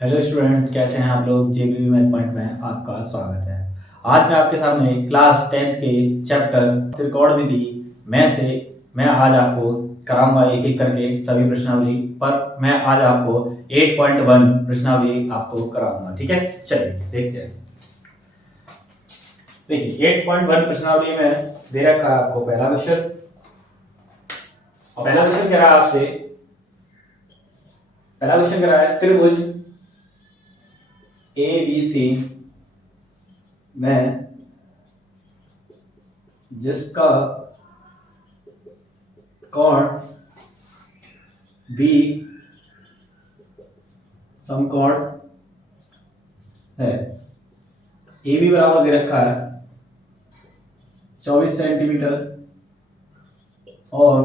Hello student, कैसे हैं आप लोग। जेबीवी मैथ पॉइंट में आपका स्वागत है। आज मैं आपके सामने क्लास 10th के चैप्टर त्रिकोणमिति में से मैं आज आपको कराऊंगा एक एक करके सभी प्रश्नावली, पर मैं आज आपको 8.1 प्रश्नावली आपको कराऊंगा। ठीक है, चलिए देखते हैं। देखिए 8.1 प्रश्नावली में दे रखा है आपको पहला क्वेश्चन, और पहला क्वेश्चन कह रहा है आपसे, पहला क्वेश्चन कह रहा है त्रिभुज ABC में जिसका कोण B समकोण है। AB बराबर दे रखा है 24 सेंटीमीटर और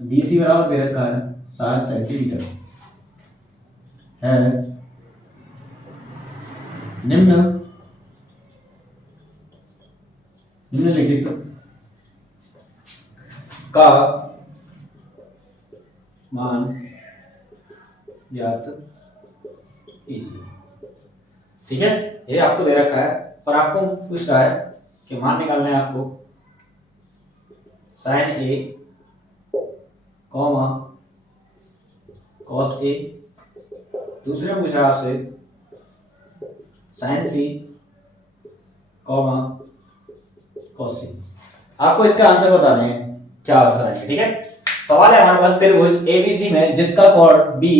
BC बराबर दे रखा है 7 सेंटीमीटर है। निम्नलिखित का मान ज्ञात कीजिए। ठीक है, ये आपको दे रखा है, पर आपको पूछ रहा है कि मान निकालना है आपको sign A comma cos A. दूसरे में पूछ रहा है आपसे साइन सी कॉमा कॉस सी। आपको इसका आंसर बताने हैं, क्या आंसर आएगा। ठीक है, सवाल है हमारे पास त्रिभुज एबीसी में जिसका कोण बी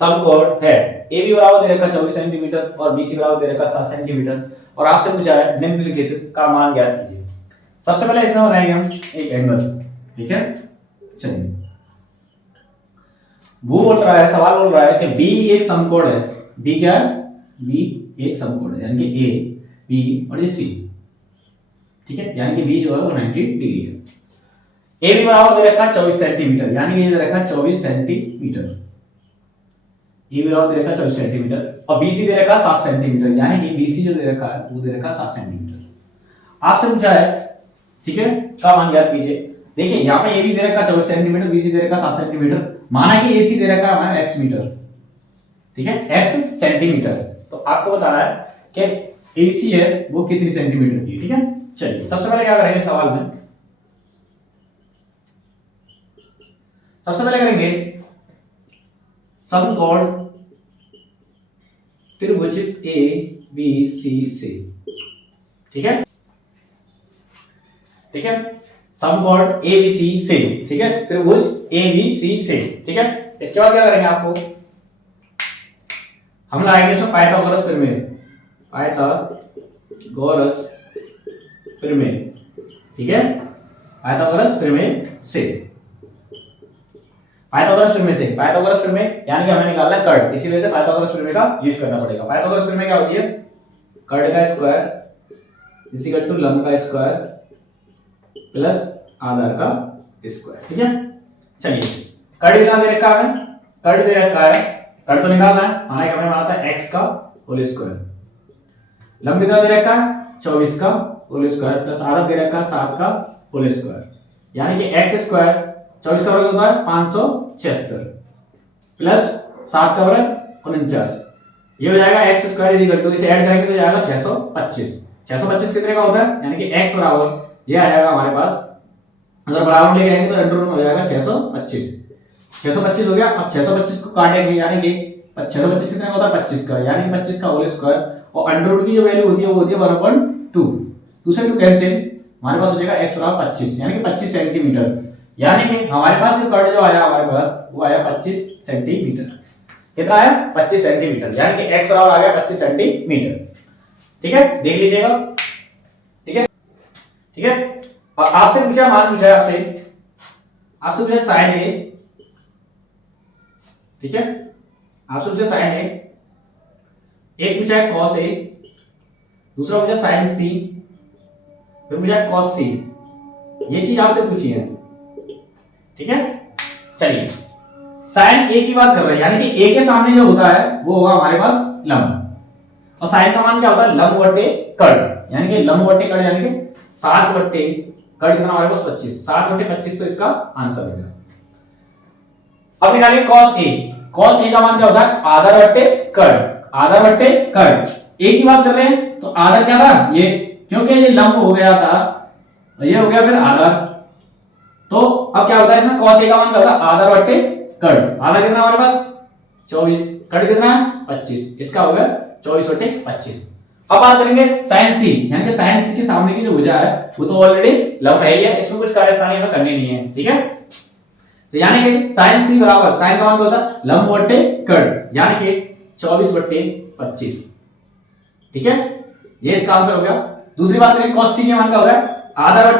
समकोण है। AB बराबर दे रखा 24 सेंटीमीटर और BC बराबर दे रखा 7 सेंटीमीटर, और आपसे पूछा है निम्नलिखित का मान ज्ञात कीजिए। सबसे पहले इसमें बनाएंगे हम एक एंगल। ठीक है, चलिए। वो बोल रहा है, सवाल बोल रहा है कि B एक समकोण है। B क्या है? B एक समकोण है, यानी कि A B और ये C। ठीक है, यानी कि B जो है वो 90 डिग्री है। AB बराबर दे रखा 24 सेंटीमीटर, यानी कि ये दे रखा 24 सेंटीमीटर। AB बराबर दे रखा 24 सेंटीमीटर और BC दे रखा 7 सेंटीमीटर, यानी कि BC जो दे रखा है वो दे रखा 7 सेंटीमीटर। आपसे पूछा है, ठीक है, का मान ज्ञात कीजिए। देखिए यहाँ पे AB दे रखा 24 सेंटीमीटर, BC दे रखा 7 सेंटीमीटर, माना कि AC दे रखा हमारा x मीटर। ठीक है, x सेंटीमीटर, तो आपको बताना है कि AC है वो कितनी सेंटीमीटर की। ठीक है, चलिए सबसे पहले क्या करेंगे सवाल में, सबसे पहले करेंगे समकोण त्रिभुज ABC से। ठीक है, ठीक है, समकोण ABC से। ठीक है, त्रिभुज ABC से। ठीक है, इसके बाद क्या करेंगे, आपको हम लाएंगे इसमें पाइथागोरस प्रमेय। पाइथागोरस प्रमेय, ठीक है, पाइथागोरस प्रमेय से। पाइथागोरस प्रमेय से, पाइथागोरस प्रमेय यानी कि हमें निकालना है कर्ड, इसी वजह से पाइथागोरस प्रमेय का यूज करना पड़ेगा। पाइथागोरस प्रमेय क्या होती है? कर्ड का स्क्वायर इज इक्वल टू लंब का स्क्वायर प्लस आधार का स्क्वायर। ठीक है, चलिए कर्ड कितना दे रखा है हमें? कर्ड दे रखा है, कर्ड तो निकालना है, माना कि हमने माना था x का होल स्क्वायर। लंब कितना दे रखा है? 24 का होल स्क्वायर प्लस आधा दे रखा है 7 का होल स्क्वायर, यानी कि x स्क्वायर 24 का वर्ग होता है 576 प्लस 7 का वर्ग 49। ये हो जाएगा x square is equal to, इसे ऐड करेंगे तो जाएगा 625। 625 कितने का होता है? यानी कि x बराबर ये आ जाएगा हमारे पास, अगर बराबर में लेके आएंगे तो अंडर रूट में हो जाएगा 625। 625 हो गया। अब 625 को काटेंगे, यानी कि 625 कितने का होता है? 25 का, यानी 25 का होल स्क्वायर, और अंडर रूट की जो वैल्यू होती है वो होती है 1/2। दूसरे टू कैंसिल, हमारे पास हो जाएगा x बराबर 25, यानी कि 25 सेंटीमीटर। यानी कि हमारे पास जो कर्ड जो आया हमारे पास वो आया 25 सेंटीमीटर। कितना आया? 25 सेंटीमीटर, यानी कि x बराबर आ गया 25 सेंटीमीटर। ठीक है, देख लीजिएगा। ठीक है, ठीक है, और आपसे पूछा, मान पूछा है आपसे, आपसे पूछा साइन ए। ठीक है, आपसे पूछा साइन ए, एक पूछा है कॉस ए, दूसरा पूछा साइन सी, फिर पूछा है कॉस सी। ये चीज आपसे पूछी है। ठीक है, चलिए साइन ए की बात कर रहे हैं, यानी कि ए के सामने जो होता है वो होगा हमारे पास लंब, और साइन का मान क्या होता है? लंब बटे कर्ड, यानी कि लंब बटे कर्ड, यानी कि 7 बटे कर्ड कितना हमारे पास? 25। 7 बटे 25 तो इसका आंसर हो गया। अब निकालिए cos a। cos a का मान क्या होता है, आधार बट्टे कर्ण, आधार बट्टे कर्ण। a की बात कर रहे हैं तो आधार क्या था ये, क्योंकि ये लंब हो गया था, ये हो गया फिर आधार। तो अब क्या होता है इसमें, cos a का मान क्या होता है, आधार बट्टे कर्ण। आधार कितना हमारे पास 24, कर्ण कितना है 25, इसका हो गया 24 बट्टे 25। अब बात करेंगे sin c, यानी कि sin c के सामने की जो भुजा है वो तो ऑलरेडी लंब है ही है, इसमें कुछ कार्यस्थानी हमें करनी नहीं है, ठीक है। तो यानी कि sin c बराबर, sin का मान क्या होता है, लंब बट्टे कर्ण, यानी कि 24 बट्टे 25, ठीक है, ये इसका आंसर हो गया। दूसरी बात करें cos c के मान क्या होता है, आधा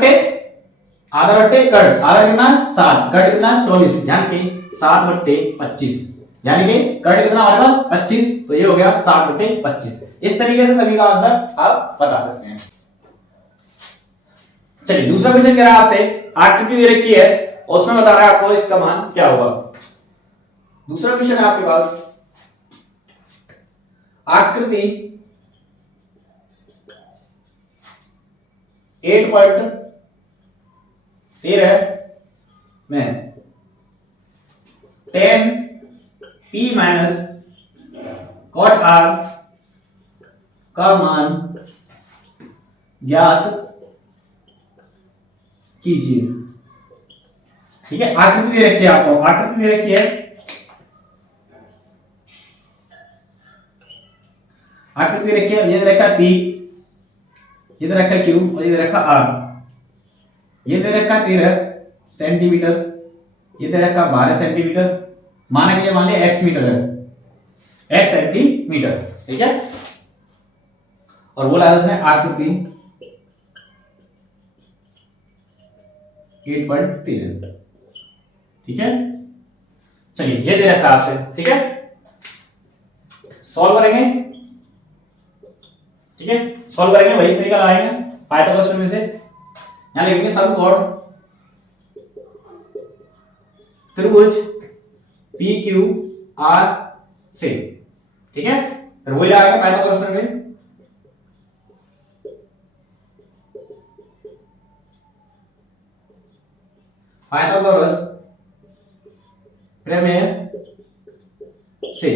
बट्टे कर्ण, आधा कितना 7, कर्ण कितना 24, यानी कि 7 बट्टे 25, यानी कि कर्ण कितना हमारे पास 25, तो ये हो गया 7 बट्टे 25। इस तरीके से सभी का आंसर आप बता सकते हैं। चलिए दूसरा क्वेश्चन कह रहा है आपसे, आकृति दे रखी है और उसमें बता रहा है आपको इसका मान क्या होगा। दूसरा क्वेश्चन है आपके पास, आकृति 8.13 में 10 p माइनस cot r का मान ज्ञात कीजिए, ठीक है। आकृति दे रखी है आपको, आकृति दे रखी है, आकृति दे रखी है, ये दे रखा p, ये दे रखा q और ये दे रखा r, ये दे रखा 13 सेंटीमीटर, ये दे रखा 12 सेंटीमीटर, माना कि ये मान लिया x मीटर है, x सेंटीमीटर, ठीक है। और बोला है उसने आकृति 8.13, ठीक है। चलिए ये दे रखा आपसे, ठीक है, सॉल्व करेंगे, ठीक है, सॉल्व करेंगे, वही तरीका लगाएंगे पाइथागोरस थ्योरम से। यहां लिखेंगे समकोण त्रिभुज पी क्यू आर से, ठीक है, फिर वही लगाएंगे पाइथागोरस थ्योरम में। पाइथागोरस प्रमेय से,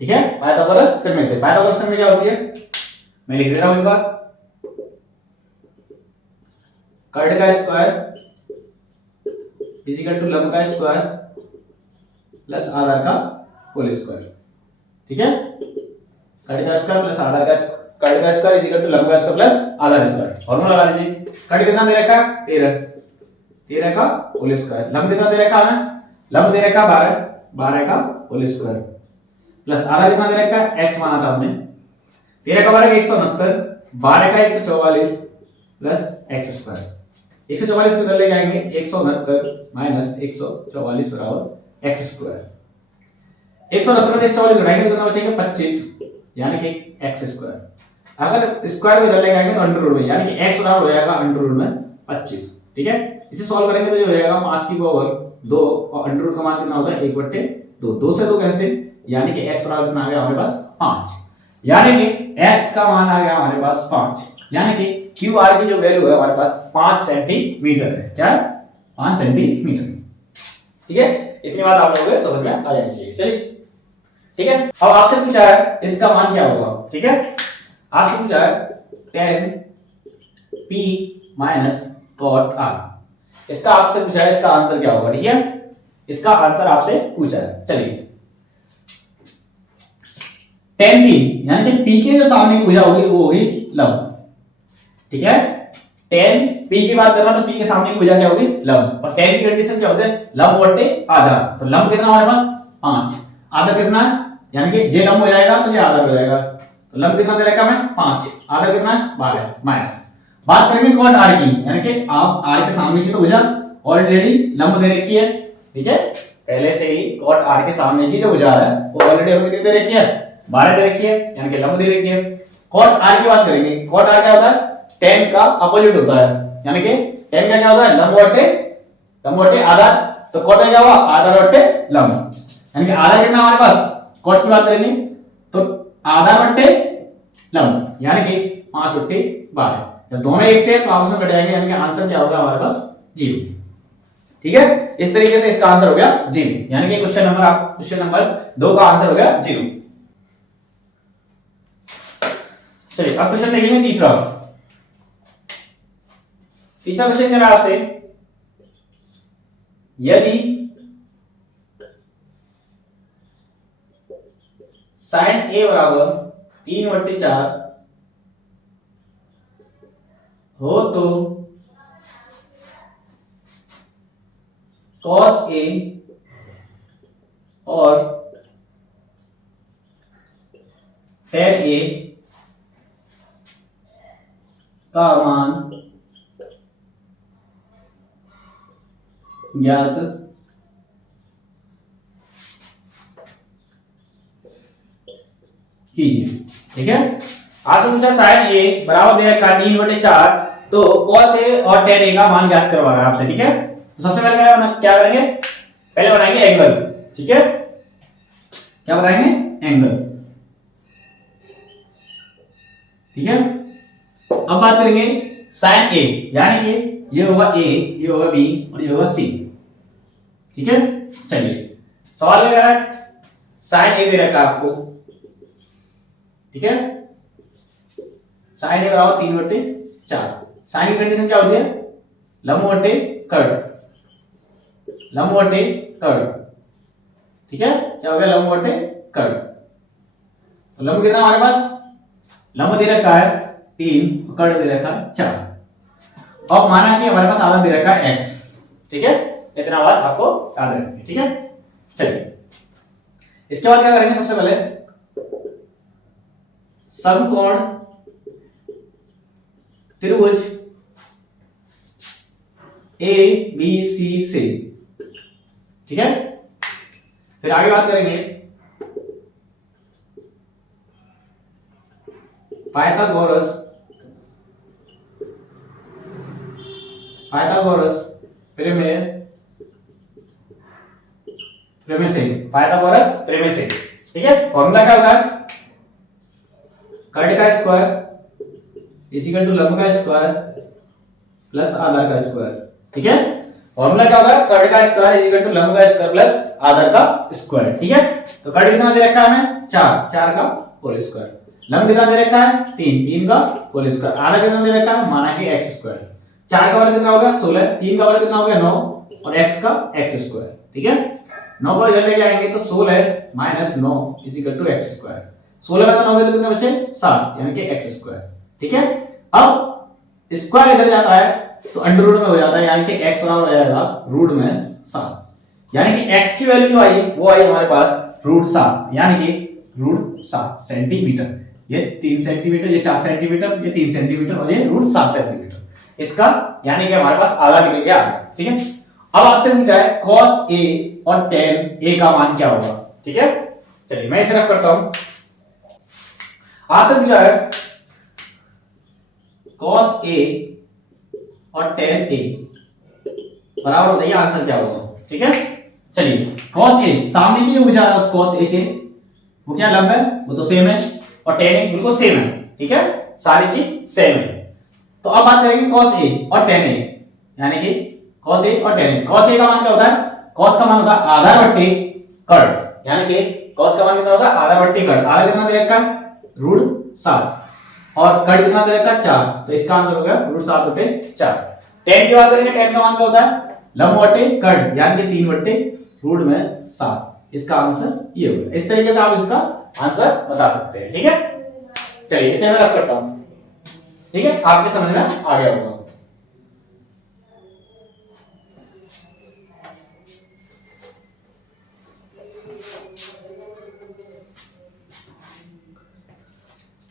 ठीक है, पाइथागोरस प्रमेय से। पाइथागोरस प्रमेय क्या होती है, मैं लिख दे रहा हूं एक बार, कर्ण का स्क्वायर इजिकल टू लंब का स्क्वायर प्लस आधार का होल स्क्वायर, ठीक है, कर्ण का स्क्वायर प्लस आधार का, कर्ण का स्क्वायर इजिकल टू लंब का स्क्वायर प्लस आधार स्क्वायर। फॉर्मूला लगा लीजिए, कर्ण कितना दे रखा है 13 का होल स्क्वायर, लंब कितना दे रखा है, लंब दे रखा 12 का होल स्क्वायर प्लस आधा कितना दे रखा है, x माना था हमने, 13 का 12 169, 12 का 144 प्लस x स्क्वायर, 144 को इधर ले जाएंगे, 169 माइनस 144 बराबर x स्क्वायर, 169 में 144 घटाएंगे तो कितना बचेगा 25, यानी कि x स्क्वायर। अगर स्क्वायर को इधर ले जाएंगे तो अंडर रूट में, यानी कि x बराबर हो जाएगा अंडर रूट में 25, ठीक है। इसे सॉल्व करेंगे तो ये हो जाएगा 5 की पावर 2 और अंडर रूट का मान कितना होता है 1/2, 2 से 2 कैंसिल, यानी कि x बराबर कितना आ गया हमारे पास 5, यानी कि x का मान आ गया हमारे पास 5, यानी कि QR की जो वैल्यू है हमारे पास 5 सेंटीमीटर है, क्या 5 सेंटीमीटर, ठीक है। इतनी बात आप लोगों को समझ में आ जानी चाहिए। चलिए ठीक है, अब आपसे पूछा है इसका मान क्या होगा, ठीक है, आपसे पूछा है 10p माइनस cot r, इसका आपसे पूछा है इसका आंसर क्या होगा, ठीक है, इसका आंसर आपसे पूछा है। चलिए 10p यानी कि p के जो सामने की भुजा होगी वो होगी लंब, ठीक है, 10p की बात कर रहा तो p के सामने की भुजा क्या होगी लंब, और 10 की कंडीशन क्या होता है लंब बटे आधार, तो लंब कितना हमारे पास 5, आधार कितना है, यानी कि ये लंब हो जाएगा तो ये आधार हो जाएगा, तो लंब कितना दे रखा है 5, आधार कितना है 12 माइनस। बात करेंगे cot r की, यानी कि आप r के सामने की तो भुजा ऑलरेडी लंब दे रखी है, ठीक है, पहले से ही cot r के सामने की जो भुजा है वो ऑलरेडी हमें कितनी दे रखी है 12 दे रखी है, यानी कि लंब दे रखी है। cot r की बात करेंगे, cot r क्या होता है tan का अपोजिट होता है, यानी कि tan का क्या होता है लंब बटे आधार, तो cot का क्या हुआ आधार बटे लंब, यानी कि आधार कितना हमारे पास, cot की बात करेंगे तो आधार बटे लंब, यानी कि 5 बटे 12, जब दोनों एक से तो आपस में कट जाएंगे, यानी कि आंसर क्या होगा हमारे पास 0, ठीक है, इस तरीके से इसका आंसर हो गया 0, यानी कि क्वेश्चन नंबर 2 का आंसर हो गया 0। चलिए अब क्वेश्चन देखेंगे तीसरा। तीसरा क्वेश्चन कह रहा है आपसे, यदि sin a बराबर 3/4 हो तो cos a और tan a का मान ज्ञात कीजिए। ठीक है, आपसे पूछा साइन ए बराबर दे रखा है 3/4, तो cos ए और tan ए का मान ज्ञात करवा रहा है आपसे। ठीक है, तो सबसे पहले क्या करेंगे, पहले बनाएंगे एंगल। ठीक है, क्या बनाएंगे, एंगल। ठीक है, अब बात करेंगे साइन ए, यानी कि ये होगा ए, ये होगा बी और ये होगा सी। ठीक है, चलिए सवाल में कह रहा है साइन ए दे रखा है आपको। ठीक है, साइन ए बराबर 3/4। साइन की कंडीशन क्या होती है, लंब बटे कर्ड, लंब बटे कर्ड। ठीक है, क्या हो गया, लंब बटे कर्ड। तो लंब कितना हमारे पास, लंब दे रखा है 3, कर्ड दे रखा है 4। अब माना कि हमारे पास आधा दे रखा है x। ठीक है, इतना बात आपको याद रखनी है। ठीक है, चलिए इसके बाद क्या करेंगे, सबसे पहले समकोण त्रिभुज ए बी सी से। ठीक है, फिर आगे बात करेंगे पाइथागोरस प्रमेय से, पाइथागोरस प्रमेय से। ठीक है, फॉर्मूला क्या होता है, कर्ड का स्क्वायर इक्वल टू लंब का स्क्वायर प्लस आधार का स्क्वायर। ठीक है, फॉर्मूला क्या होगा, कर्ड का स्क्वायर इक्वल टू लंब का स्क्वायर प्लस आधार का स्क्वायर। ठीक है, तो कर्ड कितना दे रखा है हमें 4 का होल स्क्वायर, लंब कितना दे रखा है 3 का होल स्क्वायर, आधा कितना दे रखा है माना कि x स्क्वायर। 4 का वर्ग कितना होगा 16, 3 का वर्ग कितना हो गया 9 और x का x स्क्वायर। ठीक है, 9 को इधर लेके आएंगे तो 16 minus 9 equal to x square. 16 में 9 तो कितने बचे 7, यानी कि x स्क्वायर। ठीक है, अब स्क्वायर इधर जाता है तो अंडर रूट में हो जाता है, यानी कि x बराबर हो जाएगा रूट में 7, यानी कि x की वैल्यू जो आई वो आई हमारे पास रूट 7, यानी कि रूट 7 सेंटीमीटर। ये 3 सेंटीमीटर, ये 4 सेंटीमीटर, ये 3 सेंटीमीटर और ये रूट 7 सेंटीमीटर। इसका यानी कि हमारे पास आधा निकल के आ गया। ठीक है, अब आपसे पूछा है cos a और tan a का मान क्या होगा। ठीक है, चलिए मैं इसे रख करता हूं। आपसे पूछा है cos a और tan a बराबर, बताइए आंसर क्या होगा। ठीक है, चलिए cos a सामने की जो पूछा है उस cos a के वो क्या लंब है, वो तो सेम है, और tan a बिल्कुल सेम है। ठीक है, सारी चीज सेम है। तो अब बात करेंगे cos a और tan a, यानी कि cos a और tan a। cos a का मान क्या होता है, cos का मान होता है आधा बट्टे कर्ड, यानी कि cos का मान कितना होगा आधा बट्टे कर्ड। आधा कितना दे रखा है रूट 7 और कर्ड कितना दे रखा है 4, तो इसका आंसर हो गया रूट 7 बटे 4। tan की बात करेंगे, tan का मान क्या होता है लंब बट्टे कर्ड, यानी कि 3 बट्टे रूट में 7। इसका आंसर ये होगा। इस तरीके से आप इसका आंसर बता सकते हैं। ठीक है, चलिए इसे मैं रख करता हूं। ठीक है, आपके समझ में आ गया होगा।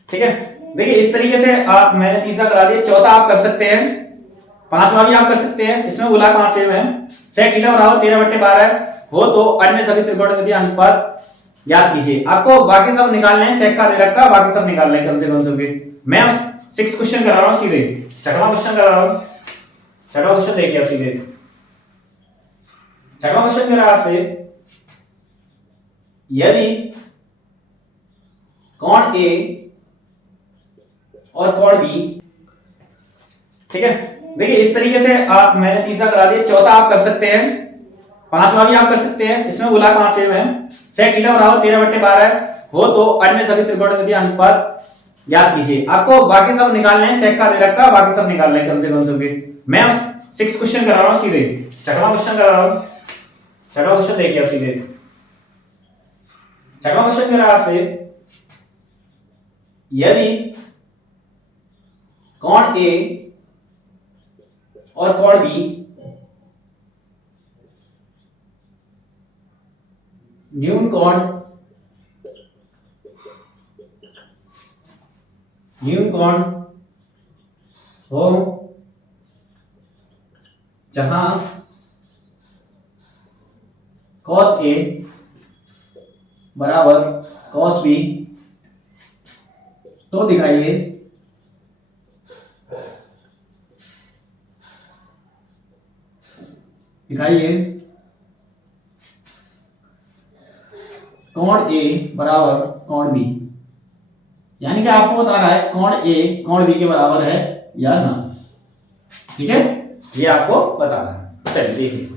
ठीक है, देखिए इस तरीके से आप, मैंने तीसरा करा दिया, चौथा आप कर सकते हैं, पांचवा भी आप कर सकते हैं। इसमें बोला 5 में sec थीटा बराबर 13/12 हो तो अन्य सभी त्रिकोणमितीय अनुपात याद कीजिए। आपको बाकी सब निकालने हैं, sec का दे रखा, बाकी सब निकालने हैं कम से कम सबके। मैं 6 क्वेश्चन करा रहा हूं सीधे, 6वां क्वेश्चन करा रहा हूं। 6वां क्वेश्चन देखिए आप सीधे। 6वां क्वेश्चन कह रहा है आपसे, यदि कोण A और कोण B, ठीक है, देखिए इस तरीके से आप, मैंने तीसरा करा दिया, चौथा आप कर सकते हैं, पांचवा भी आप कर सकते हैं। इसमें बोला पांचवे में sec थीटा बराबर 13/12 हो तो अन्य सभी त्रिकोणमितीय अनुपात याद कीजिए। आपको बाकी सब निकालने हैं, sec का दे रखा, बाकी सब निकालने हैं कम से कम सबके। मैं अब 6 क्वेश्चन करा रहा हूं सीधे, छठवां क्वेश्चन करा रहा हूं। छठवां क्वेश्चन देखिए आप सीधे, छठवां क्वेश्चन करा आपसे, यदि कोण ए और कोण बी न्यून कोण हो जहां cos A बराबर cos B, तो दिखाइए कोण A बराबर कोण B। यानी कि आपको बताना है कोण A कोण B के बराबर है या ना, ठीक है, ये आपको बताना है। चलिए देखिए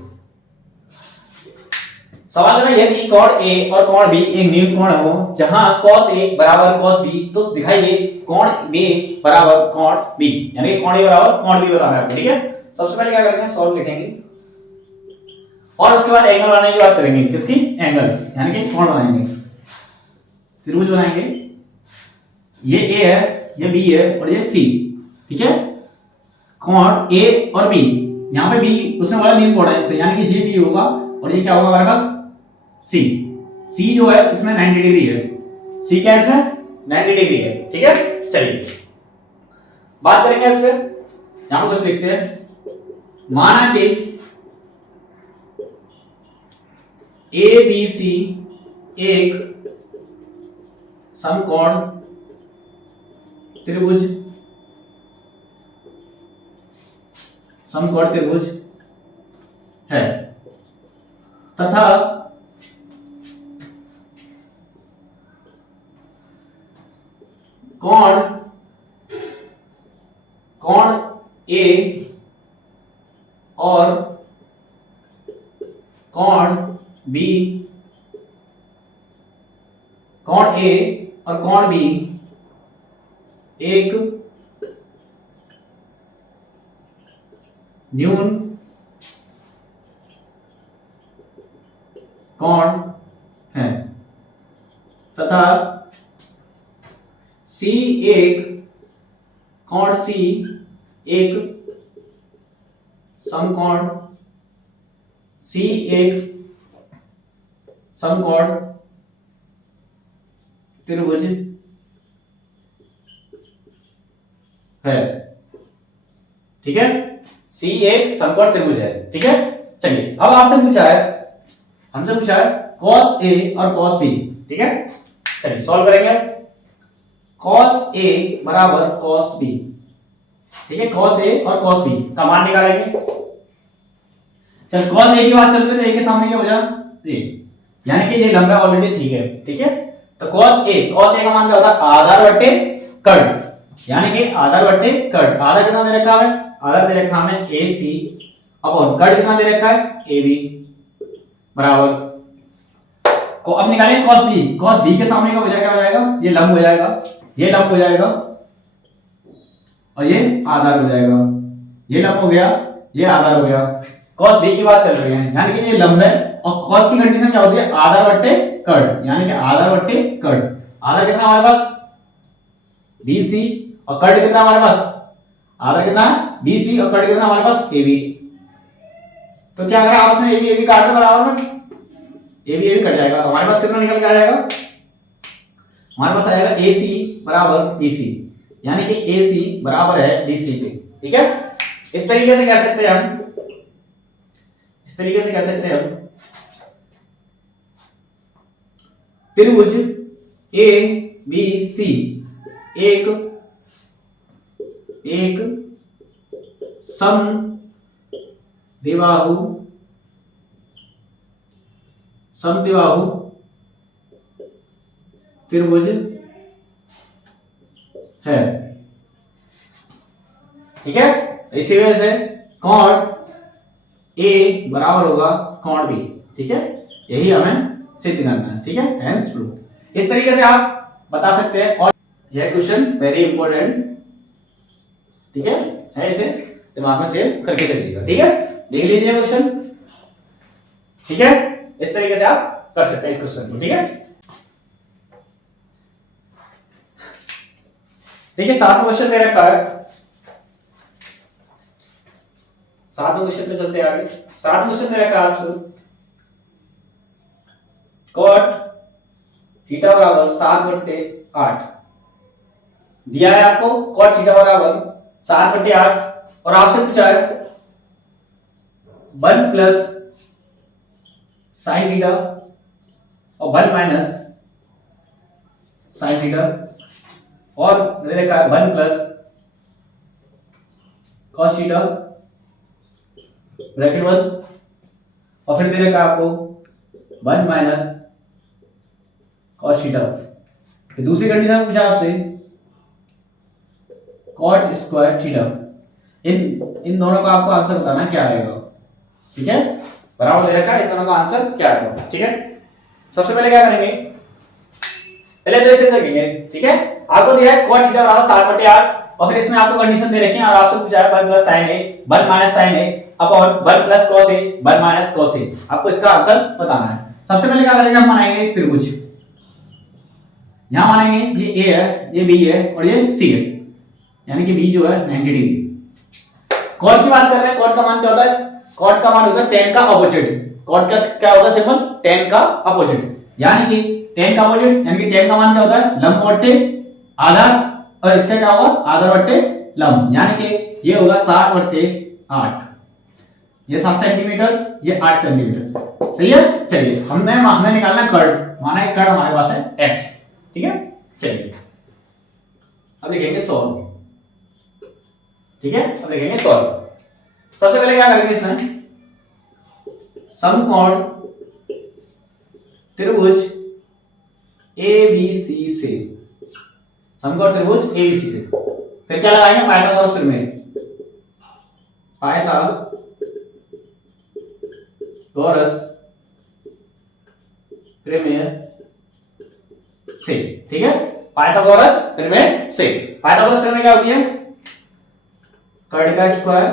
सवाल है, यदि कोण A और कोण B एक न्यून कोण हो जहां cos A बराबर cos B, तो दिखाइए कोण B बराबर कोण B, यानी कोण A बराबर कोण B बताना है, ठीक है। सबसे पहले क्या करेंगे, सॉल्व लिखेंगे और उसके बाद एंगल बनाने की बात करेंगे, किसकी, एंगल, यानी कि कोण बनाएंगे, त्रिभुज बनाएंगे। ये A है, ये B है और ये C, ठीक है। कोण A और B, यहां पे B उसने बोला न्यून कोण है, तो यानी कि ये B होगा और ये क्या होगा हमारे पास, C जो है इसमें 90 डिग्री है, C क्या है इसमें 90 डिग्री है, ठीक है। चलिए बात करेंगे इस पे, यहां पर कुछ लिखते हैं, माना कि ABC एक समकोण त्रिभुज है तथा कोण A और कोण B एक न्यून कोण है तथा C एक समकोण त्रिभुज है, ठीक है। C एक समकोण त्रिभुज है, ठीक है। चलिए अब हमसे पूछा है cos A और cos B, ठीक है। चलिए सॉल्व करेंगे, cos A बराबर cos B, ठीक है, cos A और cos B का मान निकालेंगे। चल cos A की बात चल रही है तो A के सामने क्या हो जाएगा, A, यानी कि ये लंबा ऑलरेडी ठीक है। तो cos A का मान क्या होता है, आधार बटे कर्ण, यानी कि आधार बटे कर्ण। आधार कितना दे रखा है, आधार दे रखा है AC अपॉन कर्ण कितना दे रखा है AB बराबर को, अब निकालेंगे cos B के सामने का हो जाएगा, ये लंब हो जाएगा और ये आधार हो जाएगा, ये लंब हो गया, ये आधार हो गया। cos B की बात चल रही है, यानी कि ये लंब है और cos की कंडीशन क्या होती है, आधार बटे कर्ण, यानी कि आधार बटे कर्ण। आधार कितना हमारे पास BC और कर्ण कितना हमारे पास, आधार कितना BC और कर्ण कितना हमारे पास AB। तो क्या करें आपस में AB काट दो बराबर में, AB कट जाएगा, तो हमारे पास कितना निकल के आ जाएगा, हमारे पास आएगा AC बराबर BC, यानी कि AC बराबर है BC के, ठीक है। इस तरीके से कह सकते हैं हम, त्रिभुज ABC एक समद्विबाहु त्रिभुज है, ठीक है। इसी वजह से कॉट ए बराबर होगा कॉट बी। ठीक है, यही हमें सिद्ध करना है। ठीक है, हेंस प्रूफ। इस तरीके से आप बता सकते हैं। और यह क्वेश्चन वेरी इंपॉर्टेंट, ठीक है, इसे दिमाग में सेव करके चलिएगा। ठीक है, देख लीजिए क्वेश्चन। ठीक है, इस तरीके से आप कर सकते हैं इस क्वेश्चन को। ठीक है, देखिए 7वां क्वेश्चन दे रखा है। 7वें क्वेश्चन पे चलते हैं आगे। 7वां क्वेश्चन दे रखा है आपसे, कॉट थीटा बराबर 7/8 दिया है आपको। कॉट थीटा बराबर 7/8 और आपसे पूछा है 1 प्लस साइन थीटा और 1 माइनस साइन थीटा, और दे रखा है 1 प्लस कॉस थीटा ब्रैकेट 1, और फिर दे रखा है आपको 1 माइनस कॉस थीटा। फिर दूसरी कंडीशन पूछा आपसे कॉट स्क्वायर थीटा। इन दोनों का आपको आंसर बताना है क्या आएगा। ठीक है, बराबर दे रखा है, इन दोनों का आंसर क्या आएगा। ठीक है, सबसे पहले क्या करेंगे, पहले तो इसे देखेंगे। ठीक है, आपको दिया है cot थीटा बराबर 7/8 और फिर इसमें आपको कंडीशन दे रखी है और आपसे पूछा है 1 plus sin a 1 minus sin a upon 1 plus cos a 1 minus cos a। आपको इसका आंसर बताना है। सबसे पहले क्या करेंगे, हम बनाएंगे त्रिभुज। यहां मानेंगे ये a है, ये b है और ये c है, यानी कि b जो है 90 डिग्री। cot की बात कर रहे हैं, cot का मान क्या होता है, cot का मान होता है tan का अपोजिट। cot का क्या होता है सिंबल, tan का अपोजिट, यानी कि tan का अपोजिट, यानी कि tan का मान क्या होता है लंब बट्टे आधार, और इसका क्या होगा आधार बट्टे लंब, यानी कि ये होगा 7/8। ये 7 सेंटीमीटर, ये 8 सेंटीमीटर। सही है, चलिए हमें निकालना है कर्ड। माना है कर्ड हमारे पास है x। ठीक है, चलिए अब लिखेंगे सॉल्व। ठीक है, अब लिखेंगे सॉल्व। सबसे पहले क्या करेंगे, इसमें समकोण त्रिभुज ABC से, समकोण त्रिभुज ABC से फिर क्या लगाएंगे, पाइथागोरस प्रमेय। पाइथागोरस प्रमेय से। ठीक है, पाइथागोरस प्रमेय से। पाइथागोरस प्रमेय क्या होती है, कर्ड का स्क्वायर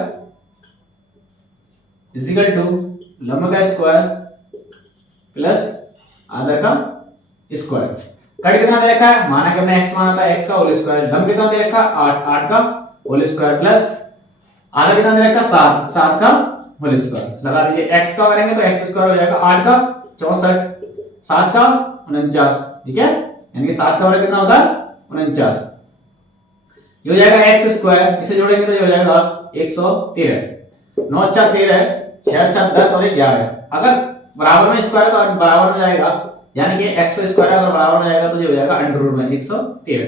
इक्वल टू लंब का स्क्वायर प्लस आधार का स्क्वायर। कर्ड कितना दे रखा है, माना कि हमने x माना था, x का होल स्क्वायर। लंब कितना दे रखा है 8, 8 का होल स्क्वायर प्लस आधार कितना दे रखा है 7, 7 का होल स्क्वायर। लगा दीजिए, x का करेंगे तो x स्क्वायर हो जाएगा 8 का 64, 7 का 49। ठीक है, यानी कि 7 का वर्ग कितना होता है 49। ये हो जाएगा x स्क्वायर, इसे जोड़ेंगे तो ये हो जाएगा 113। 9 अच्छा 13, 6 अच्छा 10 और 11। अगर बराबर में स्क्वायर तो बराबर में जाएगा, यानी कि x का स्क्वायर अगर बराबर में जाएगा तो ये हो जाएगा अंडर रूट में 113।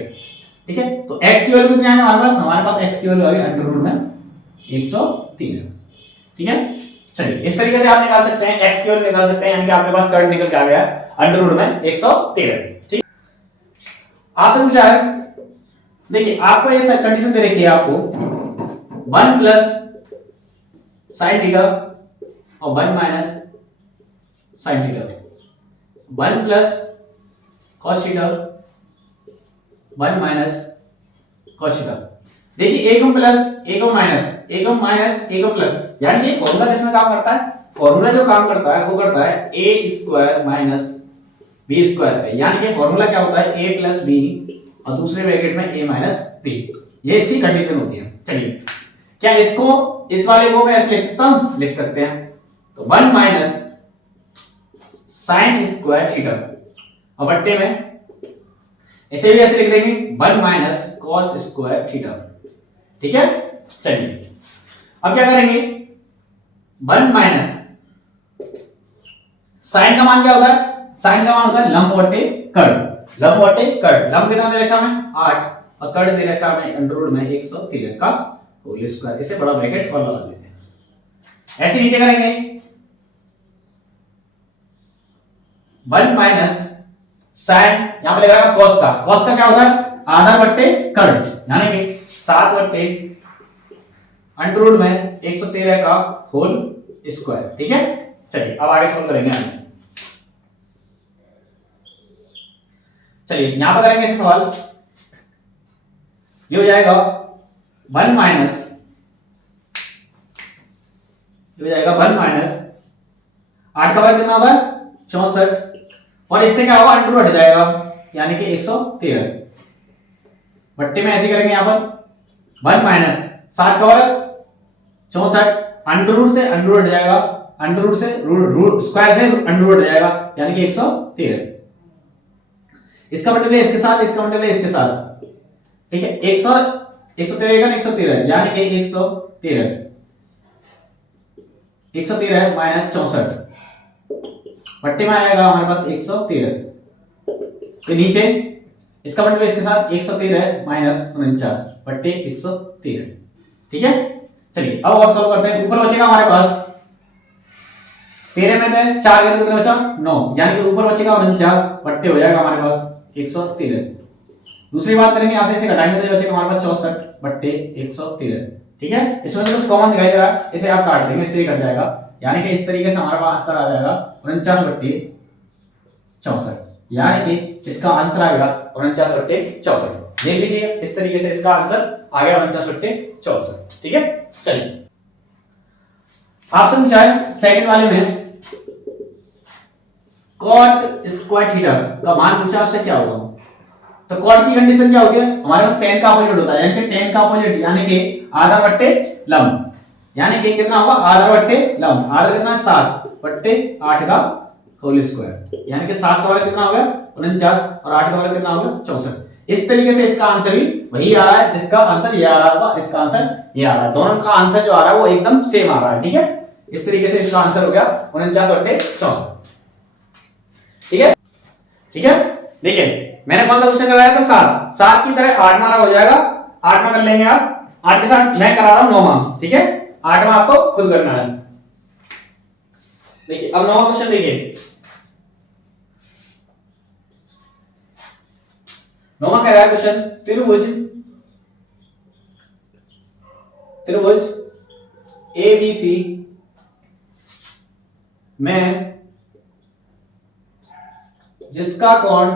ठीक है, तो x की वैल्यू कितनी है हमारे पास x की वैल्यू आ गई अंडर रूट में 113। ठीक है, चलिए इस तरीके से आप निकाल सकते हैं, x की वैल्यू निकाल सकते हैं, यानी कि आपके पास कर्ड निकल के आ गया अंडर रूट में 113। ठीक, आपसे पूछा है, देखिए आपको ये कंडीशन दे रखी है आपको 1 प्लस साइन थीटा और 1 minus sine theta, 1 plus cos theta 1 minus cos theta. देखिए एकम प्लस एकम माइनस एकम माइनस एकम प्लस, यानी कि फॉर्मूला किसमें काम करता है, फॉर्मूला जो काम करता है वो करता है a square minus b square पे, यानी कि फॉर्मूला क्या होता है a प्लस b और दूसरे ब्रैकेट में a माइनस b। ये इसकी कंडीशन होती है। चलिए क्या इसको इस वाले को मैं ऐसे लिख सकता हूं, लिख सकते हैं, तो 1 माइनस साइन स्क्वायर थीटा और बट्टे में इसे भी ऐसे लिख देंगे 1 माइनस कॉस स्क्वायर थीटा। ठीक है, चलिए अब क्या करेंगे, 1 माइनस साइन का मान क्या होता है, साइन का मान होता है लंब बटे कर्ड। लंब बटे कर्ड, लंब कितना दे रखा है 8 और कर्ड दे रखा है अंडर रूट में 113 का होल स्क्वायर। इसे बड़ा ब्रैकेट और लगा लेते हैं। ऐसे नीचे करेंगे 1 माइनस साइन, यहां पे लगा कॉस का, कॉस का क्या होता है आधा बट्टे कर्ड, यानी कि 7/8 अंडर रूट में 113 का होल स्क्वायर। ठीक है, चलिए अब आगे सॉल्व करेंगे हम। चलिए यहां पर करेंगे इसे सवाल। ये हो जाएगा 1 माइनस, ये हो जाएगा 1 माइनस 8 का वर्ग कितना होगा 64, और इससे क्या होगा अंडर रूट हट जाएगा यानी कि 113। बट्टे में ऐसे करेंगे यहां पर 1 माइनस 7 का वर्ग 64, अंडर रूट से अंडर रूट हट जाएगा, अंडर रूट से रूट स्क्वायर से अंडर रूट हट जाएगा यानी कि 113। इसका मल्टीप्लाई इसके साथ, इसका मल्टीप्लाई इसके साथ। ठीक है, 113 का 113 यानी कि 113 माइनस 64, बट्टे में आएगा हमारे पास 113। तो नीचे इसका मल्टीप्लाई इसके साथ 113 माइनस 49 बट्टे 113। ठीक है, चलिए अब और सॉल्व करते हैं। ऊपर बचेगा हमारे पास 13 में से 4 गए तो कितना बचा 9, यानी कि ऊपर बचेगा 49 बट्टे हो जाएगा हमारे पास 113। दूसरी बात करेंगे, यहां से इसे घटाएंगे तो बचेगा हमारे पास 64 बट्टे 113। ठीक है, इसमें तो कुछ कॉमन दिखाई दे रहा है, इसे आप काट देंगे, इससे ही कट जाएगा, यानी कि इस तरीके से हमारा पास आंसर आ जाएगा 49 बट्टे 64, यानी कि इसका आंसर आएगा 49 बट्टे 64। देख लीजिए इस तरीके से इसका आंसर आ गया 49 बट्टे 64। ठीक है, चलिए आपसे पूछा है सेकंड वाले में cot स्क्वायर थीटा का मान पूछा, आपसे क्या होगा। तो cot की कंडीशन क्या होती है, हमारे पास tan का अपोजिट होता है, यानी कि tan का अपोजिट यानी कि आधा बट्टे लंब, यानी कि कितना होगा आधा बट्टे लंब, आधा कितना 7 बट्टे 8 का होल स्क्वायर, यानी कि 7 का वर्ग कितना हो गया 49 और 8 का वर्ग कितना हो गया 64। इस तरीके से इसका आंसर भी वही आ रहा है जिसका आंसर ये आ रहा होगा, इसका आंसर ये आ रहा है, दोनों का आंसर जो आ रहा है वो एकदम सेम आ रहा है। ठीक है, इस तरीके से इसका आंसर हो गया 49 बट्टे 64। ठीक है, ठीक है, देखिए मैंने कौन सा क्वेश्चन कराया था 7 की तरह 8वां हो जाएगा, 8वां कर लेंगे आप, 8 के साथ मैं करा रहा हूं 9वां। ठीक है, 8वां आपको खुद करना है। देखिए अब 9वां क्वेश्चन देखिए, 9वां कह रहा है क्वेश्चन त्रिभुज ABC में जिसका कोण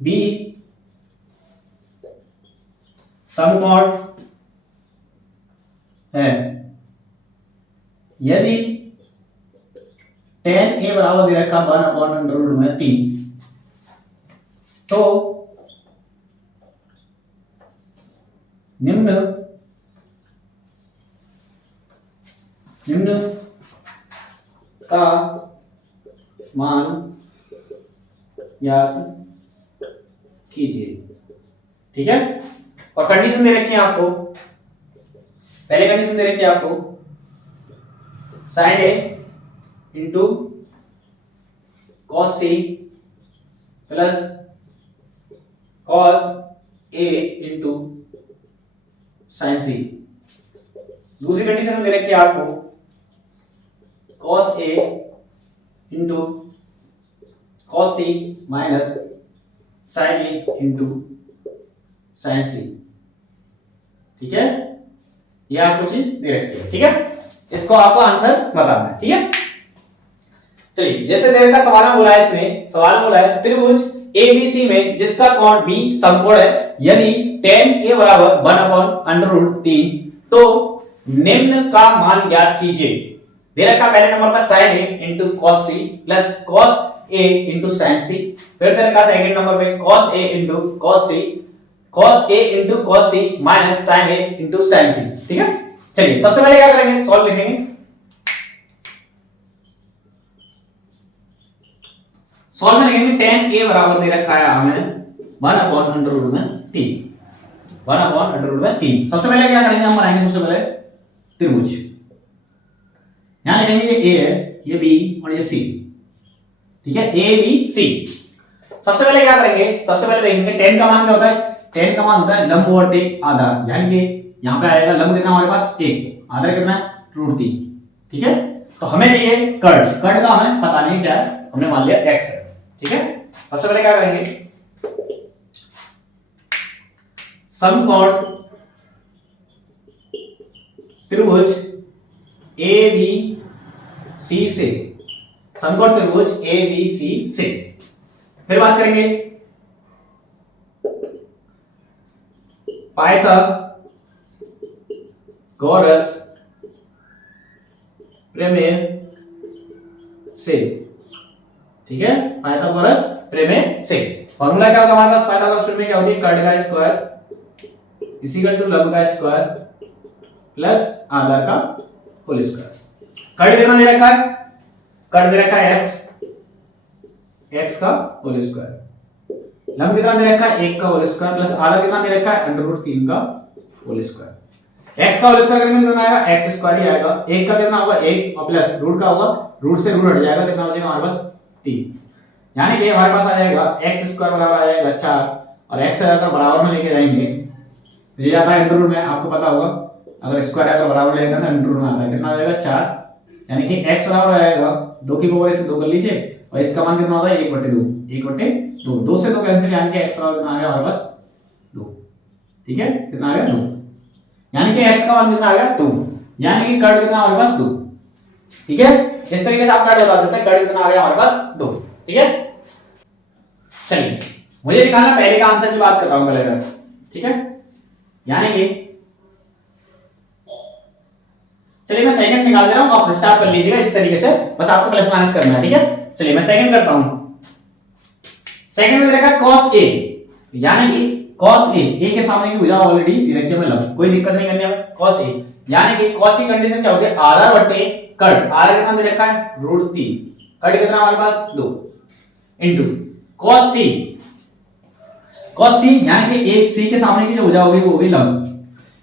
B समकोण है, यदि tan A बराबर दे रखा 1/√3, तो निम्न का मान याद कीजिए। ठीक है, और कंडीशन दे रखी है आपको, पहले कंडीशन दे रखी है आपको sin A into cos C plus cos A into sin C। दूसरी कंडीशन दे रखी है आपको cos A into cos C minus sin A into sin C। ठीक है, ये आपको चीज दे रखी है। ठीक है, इसको आपको आंसर बताना है। ठीक है, चलिए जैसे देर का सवाल में बोला है, इसमें सवाल में बोला है त्रिभुज ABC में जिसका कोण B समकोण है, यदि tan A बराबर 1/√3, तो निम्न का मान ज्ञात कीजिए। दे रखा पहले नंबर पर sin A into cos C plus cos A into sin C, फिर दे रखा सेकंड नंबर पे cos A into cos C, cos A into cos C minus sin A into sin C। ठीक है, चलिए सबसे पहले क्या करेंगे, सॉल्व लिखेंगे। सॉल्व में लिखेंगे tan A बराबर दे रखा है हमें 1/√3, 1/√3। सबसे पहले क्या करेंगे, हम बनाएंगे सबसे पहले त्रिभुज। यहां लिखेंगे ये A है, ये B और ये C। ठीक है, A B C। सबसे पहले क्या करेंगे, सबसे पहले देखेंगे tan का मान क्या होता है, tan का मान होता है लंब बटे आधार, यानी कि यहां पे आएगा लंब कितना हमारे पास 1, आधार कितना √3। ठीक है, तो हमें चाहिए कर्ण, कर्ण का हमें पता नहीं क्या है, हमने मान लिया x है। ठीक है, सबसे पहले क्या करेंगे, समकोण त्रिभुज ए बी सी से, समकोण त्रिभुज ए बी सी से। फिर बात करेंगे पाइथागोरस प्रमेय से, ठीक है, पाइथागोरस प्रमेय से। फॉर्मूला क्या होगा हमारे पास पाइथागोरस प्रमेय क्या होती है, कर्ड का स्क्वायर इज इक्वल टू लंब का स्क्वायर प्लस आधार का होल स्क्वायर। कर्ड कितना दे रखा है, कर्ड दे रखा है x का होल स्क्वायर, लंब कितना दे रखा है 1 का होल स्क्वायर प्लस आधा कितना दे रखा है √3 का होल स्क्वायर। x का होल स्क्वायर करेंगे कितना आएगा, x स्क्वायर ही आएगा। 1 का कितना होगा 1 और प्लस रूट का होगा, रूट से रूट हट जाएगा, कितना हो जाएगा हमारे पास 3। यानी कि हमारे पास आ जाएगा x स्क्वायर बराबर आ जाएगा 4 और x से अगर बराबर में लेके जाएंगे तो ये आता है अंडर रूट में, आपको पता होगा अगर स्क्वायर अगर बराबर लेगा ना अंडर रूट में आता है, कितना हो जाएगा 4। यानी कि x बराबर आएगा 2 की पावर से 2 कर लीजिए और इसका मान कितना होता है 1/2, 1/2, 2 से 2 कैंसिल, यानी कि x बराबर कितना आ गया हमारे पास 2। ठीक है, कितना आ गया 2, यानी कि x का मान कितना आ गया 2, यानी कि कर्ड कितना हमारे पास 2। ठीक है, इस तरीके से आप कर्ड बता सकते हैं, कर्ड कितना आ गया हमारे पास 2। ठीक है, चलिए मुझे निकालना पहले का आंसर की बात कर रहा हूं पहले। ठीक है, यानी कि चलिए मैं सेकंड निकाल दे रहा हूं, आप फर्स्ट आप कर लीजिएगा इस तरीके से, बस आपको प्लस माइनस करना है। ठीक है, चलिए मैं सेकंड करता हूं। सेकंड में देखा cos a, यानी कि cos a के सामने की भुजा ऑलरेडी दे रखी है, मैं लंब, कोई दिक्कत नहीं करने में। cos a यानी कि cos की कंडीशन क्या होती है, आधा बटे कर्ड, आधा कितना दे रखा है √3, कर्ड कितना हमारे पास 2 into cos c, cos c यानी कि एक c के सामने की जो भुजा होगी वो होगी लंब,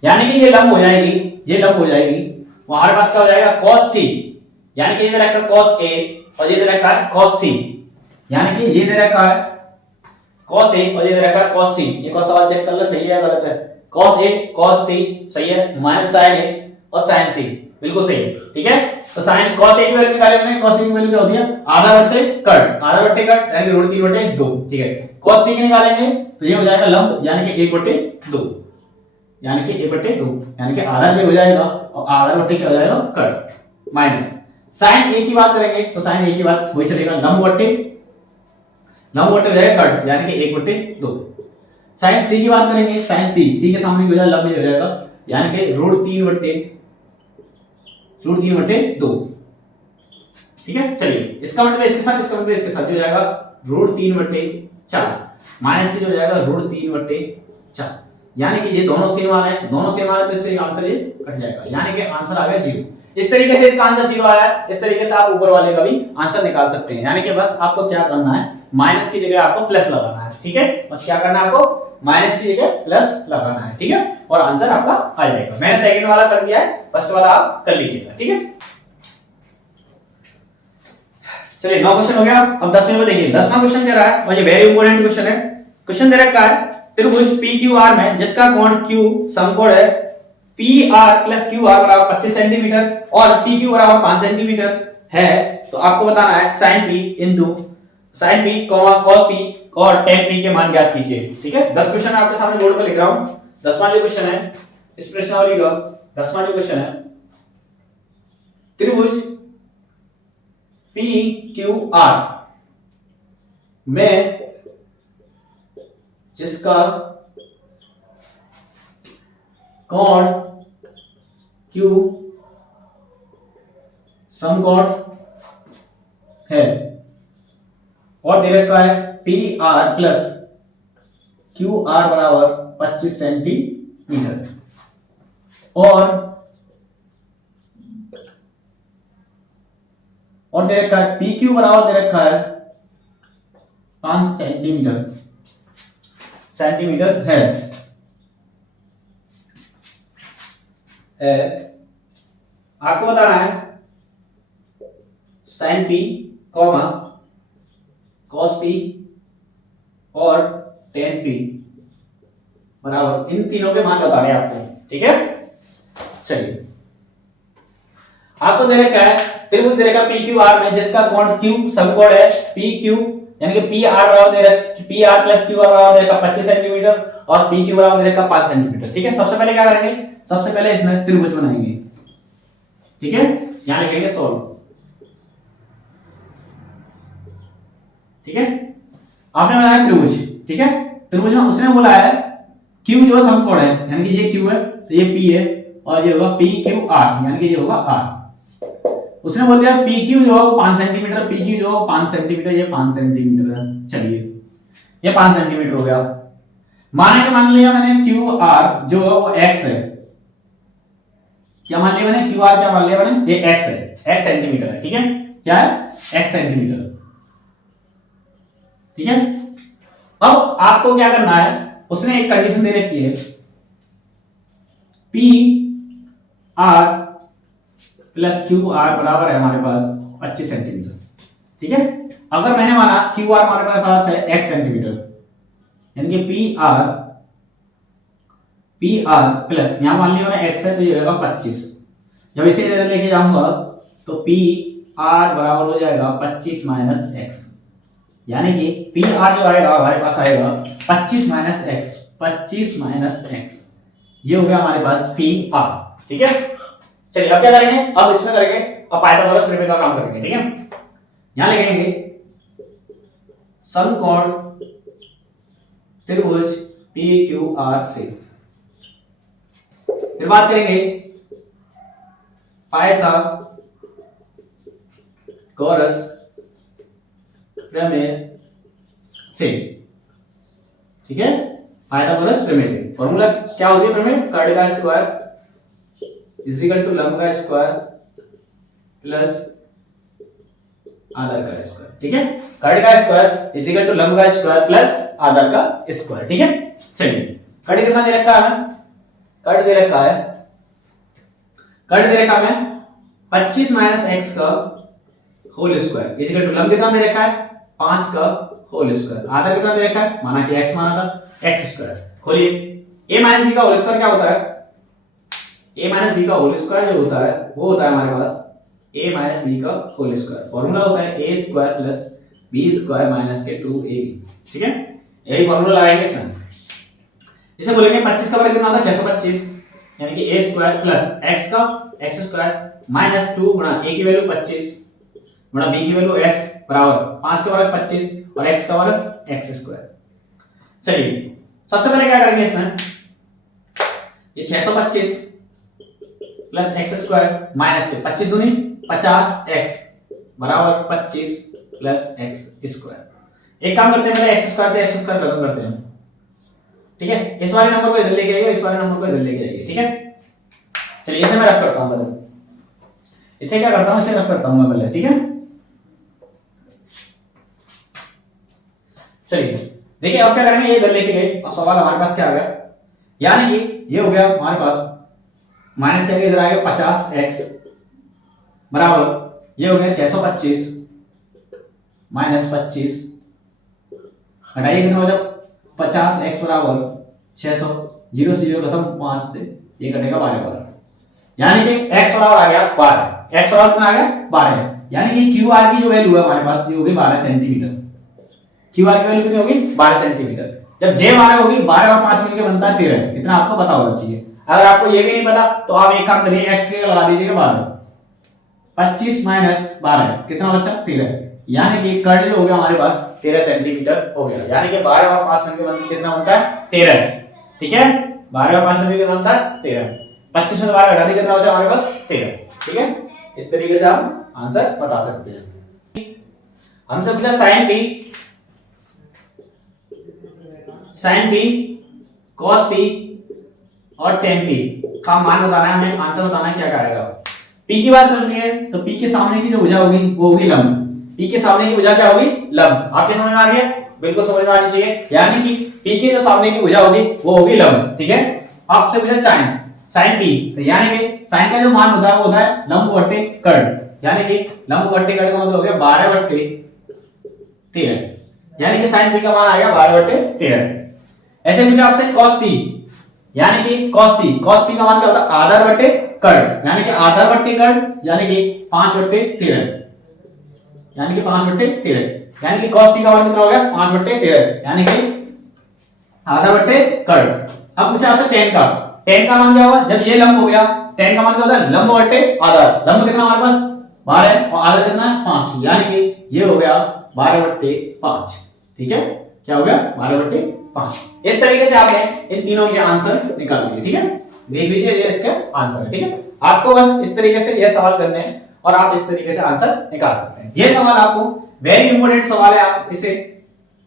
यानी कि ये लंब हो जाएगी, ये लंब हो जाएगी, तो हमारे पास क्या हो जाएगा cos c, यानी कि ये दे रखा है cos a और ये दे रखा है cos c, यानी कि ये दे रखा है cos a और ये दे रखा है cos c। एक और सवाल चेक कर लो सही है या गलत है, cos a cos c सही है, माइनस sin a और sin c बिल्कुल सही है। ठीक है, तो sin cos a की वैल्यू निकाली हमने, cos a की वैल्यू क्या होती है आधा बटे कर्ड, आधा बटे कर्ड यानी कि √3/2। ठीक है, cos c की निकालेंगे तो ये हो जाएगा लंब, यानी कि 1/2, यानी कि 1/2 यानी कि आधा ये हो जाएगा और आधा बटे क्या हो जाएगा कर्ड, माइनस sin a की बात करेंगे तो sin a की बात वही चलेगा, लंब बटे हो जाएगा कर्ड, यानी कि 1/2। sin c की बात करेंगे, sin c के सामने की वजह लंब हो जाएगा, यानी कि √3/2। ठीक है, चलिए इसका मतलब इसके साथ, इसका मतलब इसके साथ हो जाएगा √3/4 माइनस की हो जाएगा √3/4, यानी कि ये दोनों सेम आ रहे हैं, दोनों सेम आ रहे हैं तो इससे आंसर ये कट जाएगा, यानी कि आंसर आ गया 0। इस तरीके से इसका आंसर 0 आया है, इस तरीके से आप ऊपर वाले का भी आंसर निकाल सकते हैं। यानी कि बस आपको क्या करना है, माइनस की जगह आपको प्लस लगाना है। ठीक है, बस क्या करना है आपको, माइनस की जगह प्लस लगाना है। ठीक है, और आंसर आपका आ जाएगा। मैंने सेकंड वाला कर दिया है, फर्स्ट वाला आप कर लीजिएगा। ठीक है, चलिए 9 क्वेश्चन हो गया। अब 10वें में देखिए, 10वां क्वेश्चन कह रहा है और ये वेरी इंपॉर्टेंट क्वेश्चन है। क्वेश्चन दे रखा है त्रिभुज PQR में जिसका कोण Q समकोण है PR प्लस QR बराबर 25 सेंटीमीटर और PQ बराबर 5 सेंटीमीटर है, तो आपको बताना है sin P into sin P, cos P और tan P के मान ज्ञात कीजिए। ठीक है, 10 क्वेश्चन आपके सामने बोर्ड पे लिख रहा हूं। 10वां जो क्वेश्चन है इस प्रश्नावली का 10वां जो क्वेश्चन है, त्रिभुज PQR में जिसका कोण Q समकोण है और दे रखा है PR प्लस QR बराबर 25 सेंटीमीटर और दे रखा है PQ बराबर दे रखा है 5 सेंटीमीटर है। आपको बताना है sin P, cos P और tan P बराबर, इन तीनों के मान बताने हैं आपको। ठीक है, चलिए आपको दे रखा है त्रिभुज दे रखा PQR में जिसका कोण Q समकोण है PQ यानी कि पी आर बराबर दे रखा है, P R plus Q R बराबर दे रखा 25 सेंटीमीटर और पी क्यू बराबर दे रखा 5 सेंटीमीटर। ठीक है, सबसे पहले क्या करेंगे, सबसे पहले इसमें त्रिभुज बनाएंगे। ठीक है, यहां लिखेंगे सोल्व। ठीक है, आपने बनाया त्रिभुज। ठीक है, त्रिभुज में उसने बोला है क्यू जो समकोण है, यानी कि ये क्यू है तो ये पी है और ये होगा पी क्यू आर, यानी कि ये होगा आर। उसने बोल दिया पी क्यू जो 5 सेंटीमीटर, पी क्यू जो 5 सेंटीमीटर, ये 5 सेंटीमीटर है। चलिए ये 5 सेंटीमीटर हो गया। मान लिया मैंने क्यू आर जो वो एक्स है। क्या मान लिया मैंने, क्यू आर क्या मान लिया मैंने, ये एक्स है, एक्स सेंटीमीटर है। ठीक है, क्या है, एक्स सेंटीमीटर। ठीक है, अब आपको क्या करना है, उसने एक कंडीशन दे रखी है P R plus Q R बराबर है हमारे पास 25 सेंटीमीटर। ठीक है, अगर मैंने माना क्यू आर हमारे पास है x सेंटीमीटर, यानी कि पी आर प्लस यहां मान लिया मैंने x है तो ये होगा 25। जब इसे इधर लेके जाऊंगा तो पी आर बराबर हो जाएगा 25 माइनस एक्स, यानी कि पी आर जो आएगा हमारे पास आएगा 25 माइनस एक्स, 25 माइनस एक्स, ये हो गया हमारे पास पी आर। ठीक है, चलिए अब क्या करेंगे, अब इसमें करेंगे, अब पाइथागोरस प्रमेय का काम करेंगे। ठीक है, यहां लिखेंगे समकोण त्रिभुज पी क्यू आर से। फिर बात करेंगे पाइथागोरस प्रमेय से। ठीक है, पाइथागोरस प्रमेय से फॉर्मूला क्या होती है प्रमेय, कर्ड का स्क्वायर इज इक्वल टू लंब का स्क्वायर प्लस आधार का स्क्वायर। ठीक है, कर्ड का स्क्वायर इज इक्वल टू लंब का स्क्वायर प्लस आधार का स्क्वायर। ठीक है, चलिए कर्ड कितना दे रखा है, कर्ड दे रखा है, कर्ड दे रखा है 25 माइनस एक्स का whole square is equal to लंब कितना दे रखा है 5 का होल स्क्वायर, आधार कितना दे रखा है, माना कि x माना था x स्क्वायर। खोलिए, a माइनस b का होल स्क्वायर क्या होता है, a माइनस b का होल स्क्वायर जो होता है वो होता है हमारे पास a माइनस b का होल स्क्वायर। फॉर्मूला होता है a square plus b square minus के 2ab। ठीक है, यही फॉर्मूला लगाएंगे इसमें। इसे बोलेंगे 25 का वर्ग कितना होता है 625, यानी कि a स्क्वायर प्लस x का x स्क्वायर माइनस 2 गुणा a की वैल्यू 25 गुणा b की वैल्यू x बराबर 5 का वर्ग 25 और x का वर्ग x स्क्वायर। चलिए सबसे पहले क्या करेंगे इसमें, ये 625 प्लस x स्क्वायर माइनस 25 दूनी 50x बराबर 25 प्लस x स्क्वायर। एक काम करते हैं, पहले x स्क्वायर से x स्क्वायर खत्म करते हैं। ठीक है, इस वाले नंबर को इधर लेके आइए, इस वाले नंबर को इधर लेके आइए। ठीक है, चलिए इसे मैं रख करता हूं पहले, इसे क्या करता हूं, इसे रख करता हूं मैं पहले। ठीक है, चलिए देखिए अब क्या करेंगे, ये इधर लेके गए, अब सवाल हमारे पास क्या आ गया, यानी कि ये हो गया हमारे पास माइनस क्या इधर आएगा 50x बराबर ये हो गया 625 माइनस 25 हटाइए कितना हो जाए 50x बराबर 600, 0 से 0 खत्म 5 से ये कटेगा 12, यानी कि x बराबर आ गया 12, x बराबर कितना आ गया 12, यानी कि क्यू आर की जो वैल्यू है हमारे पास ये होगी 12 सेंटीमीटर। क्यू आर की वैल्यू कितनी होगी 12 सेंटीमीटर। जब जे हमारे होगी 12 और 5 मिलकर बनता है 13, इतना आपको पता होना चाहिए। अगर आपको ये भी नहीं पता तो आप एक काम करिए x के लगा दीजिएगा 12, 25 माइनस 12 कितना बचा 13, यानी कि कर्ड जो हो गया हमारे पास 13 सेंटीमीटर हो गया, यानी कि 12 और 5 मिलकर कितना बनता है 13। ठीक है, 12 और 5 मिलकर कितना बनता है 13, 25 में 12 घटा दिए कितना बचा हमारे पास 13। ठीक है, इस तरीके से आप आंसर बता सकते हैं। हमसे पूछा sin p cos p और tan p का मान बताना है, हमें आंसर बताना है क्या क्या आएगा। p की बात चल रही है तो p के सामने की जो भुजा होगी वो होगी लंब, p के सामने की भुजा क्या होगी लंब। आपके समझ में आ रही है, बिल्कुल समझ में आनी चाहिए, यानी कि p के जो सामने की भुजा होगी वो होगी लंब। ठीक है, आपसे पूछा sin p, तो यानी कि sin का जो मान होता है वो होता है लंब बटे कर्ण, यानी कि लंब बटे कर्ण का मतलब हो गया 12 बटे 13, यानी कि sin p का मान आएगा 12 बटे 13। ऐसे पूछा आपसे cos p, यानी कि cos p का मान क्या होता है आधार बटे कर्ण, यानी कि आधार बटे कर्ण यानी कि 5 बटे 13, यानी कि 5/13, यानी कि cos t का मान कितना हो गया 5/13, यानी कि आधा बट्टे कर्ड। अब पूछा आपसे tan का, tan का मान क्या होगा जब ये लंब हो गया, tan का मान क्या होता है लंब बट्टे आधा, लंब कितना हमारे पास 12 और आधा कितना है 5, यानी कि ये हो गया 12/5, ठीक है, क्या हो गया 12/5। इस तरीके से आपने इन तीनों के आंसर निकाल दिए, ठीक है, देख लीजिए ये इसका आंसर है, ठीक है। आपको बस इस तरीके से ये सवाल करने हैं और आप इस तरीके से आंसर निकाल सकते हैं। ये सवाल आपको वेरी इंपॉर्टेंट सवाल है, आप इसे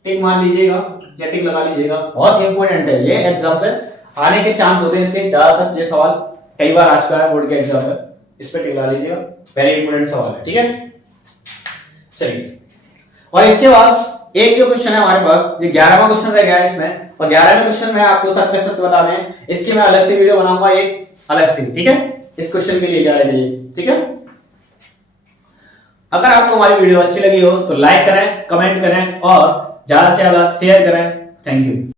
टिक मार लीजिएगा या टिक लगा लीजिएगा, बहुत इंपॉर्टेंट है ये, एग्जाम से आने के चांस होते हैं इसके ज्यादातर, ये सवाल कई बार आ चुका है बोर्ड के एग्जाम में, इस पे टिक लगा लीजिएगा, वेरी इंपॉर्टेंट सवाल है, ठीक है। चलिए, और इसके बाद एक जो क्वेश्चन है हमारे पास, ये 11वां क्वेश्चन रह गया है इसमें, और 11वें क्वेश्चन में आपको सत्य सत्य बता दें, इसकी मैं अलग से वीडियो बनाऊंगा एक अलग से, ठीक है, इस क्वेश्चन के लिए 11 के लिए, ठीक है। अगर आपको हमारी वीडियो अच्छी लगी हो तो लाइक करें, कमेंट करें और ज्यादा से ज्यादा शेयर करें। Thank you.